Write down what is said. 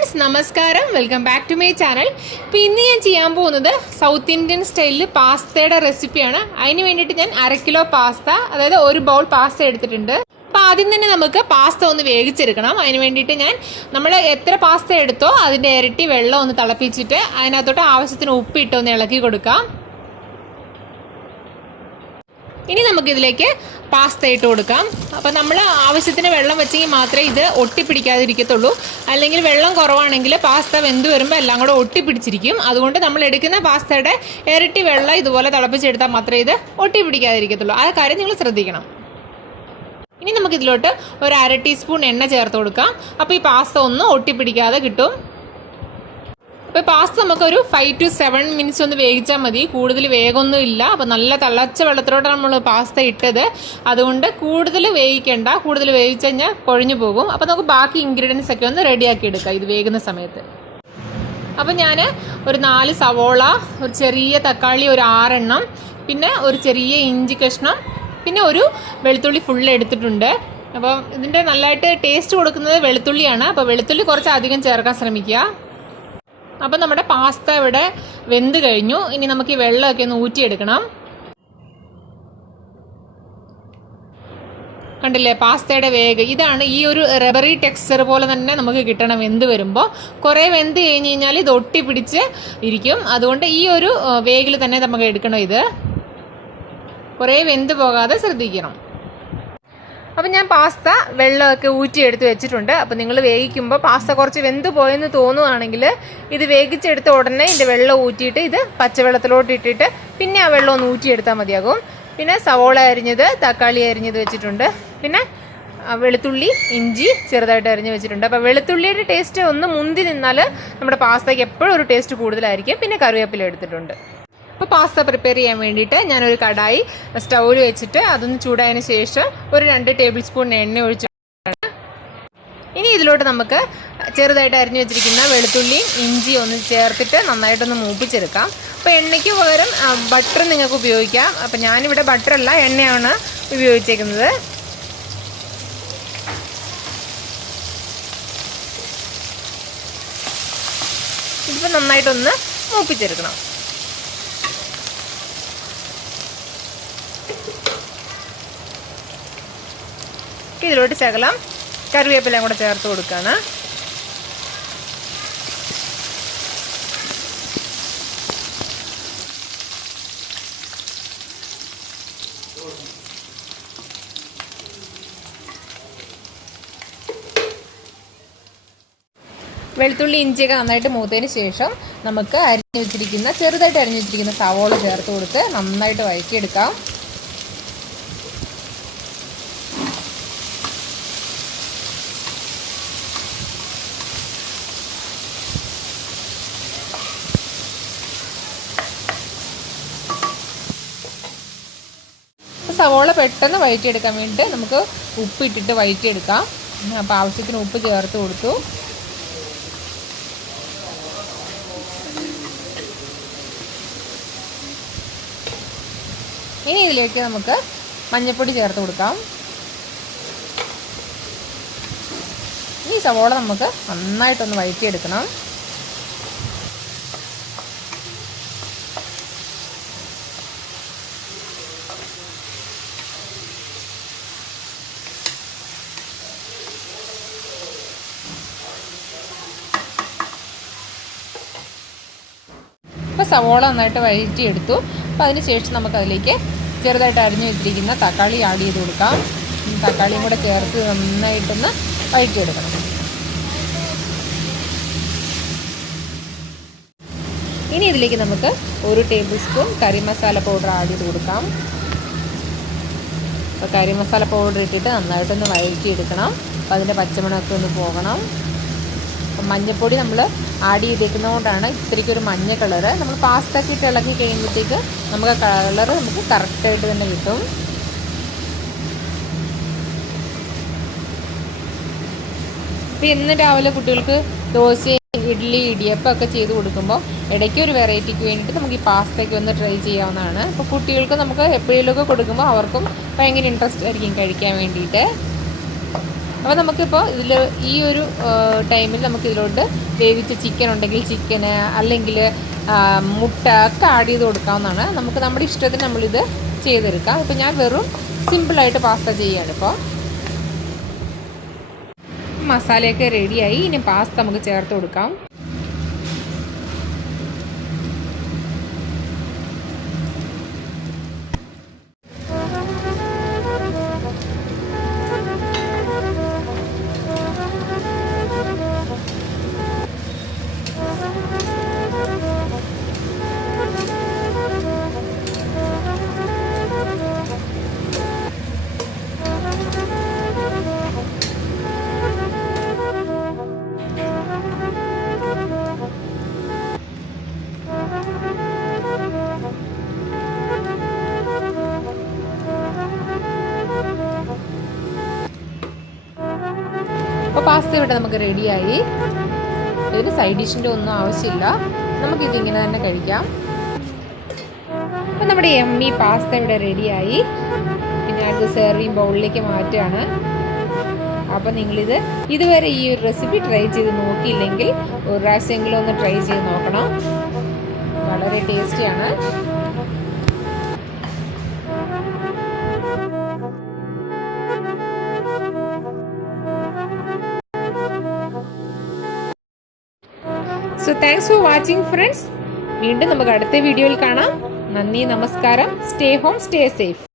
Friends നമസ്കാരം, welcome back to my channel. ഇപ്പോൾ ഇന്ന് ഞാൻ ചെയ്യാൻ പോകുന്നത് സൗത്ത് ഇന്ത്യൻ സ്റ്റൈലിൽ പാസ്തയുടെ റെസിപ്പിയാണ്. അതിന് വേണ്ടിയിട്ട് ഞാൻ 1/2 കിലോ പാസ്ത, അതായത് ഒരു ബൗൾ പാസ്ത എടുത്തിട്ടുണ്ട്. അപ്പോൾ ആദ്യം തന്നെ നമുക്ക് പാസ്ത ഒന്ന് വേവിച്ചെടുക്കണം. അതിന് വേണ്ടിയിട്ട് നമ്മൾ എത്ര പാസ്ത എടുത്തോ അതിൻ്റെ ഇരട്ടി വെള്ളം ഒന്ന് തിളപ്പിച്ചിട്ട് അതിനകത്തോട്ട് ആവശ്യത്തിന് ഉപ്പിട്ട് ഒന്ന് ഇളക്കി കൊടുക്കാം. ഇനി നമുക്കിതിലേക്ക് പാസ്ത ഇട്ട് കൊടുക്കാം. അപ്പോൾ നമ്മൾ ആവശ്യത്തിന് വെള്ളം വെച്ചെങ്കിൽ മാത്രമേ ഇത് ഒട്ടിപ്പിടിക്കാതിരിക്കത്തുള്ളൂ. അല്ലെങ്കിൽ വെള്ളം കുറവാണെങ്കിൽ പാസ്ത വെന്ത് വരുമ്പോൾ എല്ലാം കൂടെ ഒട്ടിപ്പിടിച്ചിരിക്കും. അതുകൊണ്ട് നമ്മൾ എടുക്കുന്ന പാസ്തയുടെ ഇരട്ടി വെള്ളം ഇതുപോലെ തിളപ്പിച്ചെടുത്താൽ മാത്രമേ ഇത് ഒട്ടിപ്പിടിക്കാതിരിക്കത്തുള്ളൂ. ആ കാര്യം നിങ്ങൾ ശ്രദ്ധിക്കണം. ഇനി നമുക്കിതിലോട്ട് ഒരു 1/2 ടീസ്പൂൺ എണ്ണ ചേർത്ത് കൊടുക്കാം. അപ്പോൾ ഈ പാസ്ത ഒന്നും ഒട്ടിപ്പിടിക്കാതെ കിട്ടും. അപ്പോൾ പാസ്ത നമുക്കൊരു 5 to 7 മിനിറ്റ്സ് ഒന്ന് വേവിച്ചാൽ മതി. കൂടുതൽ വേഗമൊന്നും ഇല്ല. അപ്പോൾ നല്ല തിളച്ച വെള്ളത്തിലോട്ടാണ് നമ്മൾ പാസ്ത ഇട്ടത്. അതുകൊണ്ട് കൂടുതൽ വേവിക്കേണ്ട. കൂടുതൽ വേവിച്ച് കഴിഞ്ഞാൽ കുഴഞ്ഞു പോകും. അപ്പോൾ നമുക്ക് ബാക്കി ഇൻഗ്രീഡിയൻസ് ഒക്കെ ഒന്ന് റെഡിയാക്കി എടുക്കാം ഇത് വേകുന്ന സമയത്ത്. അപ്പോൾ ഞാൻ ഒരു 4 സവോള, ഒരു ചെറിയ തക്കാളി ഒരു 6 എണ്ണം, പിന്നെ ഒരു ചെറിയ ഇഞ്ചി കഷ്ണം, പിന്നെ ഒരു വെളുത്തുള്ളി ഫുള്ള് എടുത്തിട്ടുണ്ട്. അപ്പോൾ ഇതിൻ്റെ നല്ലതായിട്ട് ടേസ്റ്റ് കൊടുക്കുന്നത് വെളുത്തുള്ളിയാണ്. അപ്പോൾ വെളുത്തുള്ളി കുറച്ച് അധികം ചേർക്കാൻ ശ്രമിക്കുക. അപ്പോൾ നമ്മുടെ പാസ്ത ഇവിടെ വെന്ത് കഴിഞ്ഞു. ഇനി നമുക്ക് ഈ വെള്ളമൊക്കെ ഒന്ന് ഊറ്റിയെടുക്കണം. കണ്ടില്ലേ പാസ്തയുടെ വേഗ് ഇതാണ്. ഈ ഒരു റബ്ബറി ടെക്സ്ചർ പോലെ തന്നെ നമുക്ക് കിട്ടണം വെന്ത് വരുമ്പോൾ. കുറേ വെന്ത് കഴിഞ്ഞ് കഴിഞ്ഞാൽ ഇത് ഒട്ടിപ്പിടിച്ച് ഇരിക്കും. അതുകൊണ്ട് ഈ ഒരു വേഗിൽ തന്നെ നമുക്ക് എടുക്കണം. ഇത് കുറേ വെന്ത് പോകാതെ ശ്രദ്ധിക്കണം. അപ്പം ഞാൻ പാസ്ത വെള്ളമൊക്കെ ഊറ്റിയെടുത്ത് വെച്ചിട്ടുണ്ട്. അപ്പോൾ നിങ്ങൾ വേവിക്കുമ്പോൾ പാസ്ത കുറച്ച് വെന്ത് പോയെന്ന് തോന്നുകയാണെങ്കിൽ ഇത് വേവിച്ചെടുത്ത ഉടനെ ഇതിൻ്റെ വെള്ളം ഊറ്റിയിട്ട് ഇത് പച്ചവെള്ളത്തിലോട്ട് ഇട്ടിട്ട് പിന്നെ ആ വെള്ളം ഒന്ന് ഊറ്റിയെടുത്താൽ മതിയാകും. പിന്നെ സവോള അരിഞ്ഞത്, തക്കാളി അരിഞ്ഞത് വെച്ചിട്ടുണ്ട്. പിന്നെ വെളുത്തുള്ളി, ഇഞ്ചി ചെറുതായിട്ട് അരിഞ്ഞ് വെച്ചിട്ടുണ്ട്. അപ്പോൾ വെളുത്തുള്ളിയുടെ ടേസ്റ്റ് ഒന്ന് മുന്തി നിന്നാൽ നമ്മുടെ പാസ്തയ്ക്ക് എപ്പോഴും ഒരു ടേസ്റ്റ് കൂടുതലായിരിക്കും. പിന്നെ കറിവേപ്പില എടുത്തിട്ടുണ്ട്. അപ്പോൾ പാസ്ത പ്രിപ്പയർ ചെയ്യാൻ വേണ്ടിയിട്ട് ഞാനൊരു കടായി സ്റ്റൗവിൽ വെച്ചിട്ട് അതൊന്ന് ചൂടായതിന് ശേഷം ഒരു 2 ടേബിൾ സ്പൂൺ എണ്ണ ഒഴിച്ചു. ഇനി ഇതിലോട്ട് നമുക്ക് ചെറുതായിട്ട് അരിഞ്ഞു വെച്ചിരിക്കുന്ന വെളുത്തുള്ളിയും ഇഞ്ചിയും ഒന്ന് ചേർത്തിട്ട് നന്നായിട്ടൊന്ന് മൂപ്പിച്ചെടുക്കാം. അപ്പോൾ എണ്ണയ്ക്ക് പകരം ബട്ടർ നിങ്ങൾക്ക് ഉപയോഗിക്കാം. അപ്പോൾ ഞാനിവിടെ ബട്ടറല്ല എണ്ണയാണ് ഉപയോഗിച്ചേക്കുന്നത്. ഇതിപ്പോൾ നന്നായിട്ടൊന്ന് മൂപ്പിച്ചെടുക്കണം. ഇതിലോട്ട് ശകലം കറിവേപ്പിലയും കൂടെ ചേർത്ത് കൊടുക്കുകയാണ്. വെളുത്തുള്ളി ഇഞ്ചിയൊക്കെ നന്നായിട്ട് മൂത്തതിന് ശേഷം നമുക്ക് ചെറുതായിട്ട് അരിഞ്ഞു വെച്ചിരിക്കുന്ന സവോള ചേർത്ത് കൊടുത്ത് നന്നായിട്ട് വഴറ്റിയെടുക്കാം. സവോള പെട്ടെന്ന് വഴറ്റിയെടുക്കാൻ വേണ്ടിയിട്ട് നമുക്ക് ഉപ്പിട്ടിട്ട് വഴറ്റിയെടുക്കാം. അപ്പോൾ ആവശ്യത്തിന് ഉപ്പ് ചേർത്ത് കൊടുത്തു. ഇനി ഇതിലേക്ക് നമുക്ക് മഞ്ഞൾപ്പൊടി ചേർത്ത് കൊടുക്കാം. ഈ സവോള നമുക്ക് നന്നായിട്ടൊന്ന് വഴറ്റിയെടുക്കണം. ഇപ്പോൾ സവോള നന്നായിട്ട് വഴറ്റിയെടുത്തു. അപ്പോൾ അതിന് ശേഷം നമുക്കതിലേക്ക് ചെറുതായിട്ട് അരിഞ്ഞു വെച്ചിരിക്കുന്ന തക്കാളി ആഡ് ചെയ്ത് കൊടുക്കാം. തക്കാളിയും കൂടെ ചേർത്ത് നന്നായിട്ടൊന്ന് വഴറ്റിയെടുക്കണം. ഇനി ഇതിലേക്ക് നമുക്ക് 1 ടേബിൾ സ്പൂൺ കറി മസാല പൗഡർ ആഡ് ചെയ്ത് കൊടുക്കാം. അപ്പോൾ കറി മസാല പൗഡർ ഇട്ടിട്ട് നന്നായിട്ടൊന്ന് വഴറ്റിയെടുക്കണം. അപ്പോൾ അതിൻ്റെ പച്ചമണമൊക്കെ ഒന്ന് പോകണം. മഞ്ഞൾപ്പൊടി നമ്മൾ ആഡ് ചെയ്തേക്കുന്നതുകൊണ്ടാണ് ഇത്രയ്ക്കൊരു മഞ്ഞ കളറ്. നമ്മൾ പാസ്തയൊക്കെ ഇട്ട് ഇളക്കി കഴിയുമ്പോഴത്തേക്ക് നമുക്ക് കളറ് നമുക്ക് കറക്റ്റായിട്ട് തന്നെ കിട്ടും. അപ്പോൾ ഇന്ന് രാവിലെ കുട്ടികൾക്ക് ദോശ, ഇഡ്ഡലി, ഇടിയപ്പം ഒക്കെ ചെയ്ത് കൊടുക്കുമ്പോൾ ഇടയ്ക്ക് ഒരു വെറൈറ്റിക്ക് വേണ്ടിയിട്ട് നമുക്ക് ഈ പാസ്തയൊക്കെ ഒന്ന് ട്രൈ ചെയ്യാവുന്നതാണ്. അപ്പോൾ കുട്ടികൾക്ക് നമുക്ക് എപ്പോഴെങ്കിലുമൊക്കെ കൊടുക്കുമ്പോൾ അവർക്കും ഭയങ്കര ഇൻട്രസ്റ്റ് ആയിരിക്കും കഴിക്കാൻ വേണ്ടിയിട്ട്. അപ്പോൾ നമുക്കിപ്പോൾ ഇതിൽ ഈ ഒരു ടൈമിൽ നമുക്കിതിലോട്ട് വേവിച്ച ചിക്കൻ ഉണ്ടെങ്കിൽ ചിക്കന്, അല്ലെങ്കിൽ മുട്ട ഒക്കെ ആഡ് ചെയ്ത് കൊടുക്കാവുന്നതാണ്. നമുക്ക് നമ്മുടെ ഇഷ്ടത്തിന് നമ്മളിത് ചെയ്തെടുക്കാം. ഇപ്പോൾ ഞാൻ വെറും സിമ്പിളായിട്ട് പാസ്ത ചെയ്യുകയാണ്. ഇപ്പോൾ മസാലയൊക്കെ റെഡിയായി. ഇനി പാസ്ത നമുക്ക് ചേർത്ത് കൊടുക്കാം. അപ്പോൾ പാസ്ത ഇവിടെ നമുക്ക് റെഡിയായി. ഇതിന് സൈഡ് ഡിഷിൻ്റെ ഒന്നും ആവശ്യമില്ല, നമുക്കിതിങ്ങനെ തന്നെ കഴിക്കാം. അപ്പോൾ നമ്മുടെ എമ്മി പാസ്ത ഇവിടെ റെഡിയായി. പിന്നെ അത് സെർവിങ് ബൗളിലേക്ക് മാറ്റുകയാണ്. അപ്പോൾ നിങ്ങളിത് ഇതുവരെ ഈ ഒരു റെസിപ്പി ട്രൈ ചെയ്ത് നോക്കിയില്ലെങ്കിൽ ഒരു പ്രാവശ്യമെങ്കിലും ഒന്ന് ട്രൈ ചെയ്ത് നോക്കണം. വളരെ ടേസ്റ്റിയാണ്. So thanks for watching friends. വീണ്ടും നമുക്ക് അടുത്ത വീഡിയോയിൽ കാണാം. നന്ദി, നമസ്കാരം. Stay home, stay safe.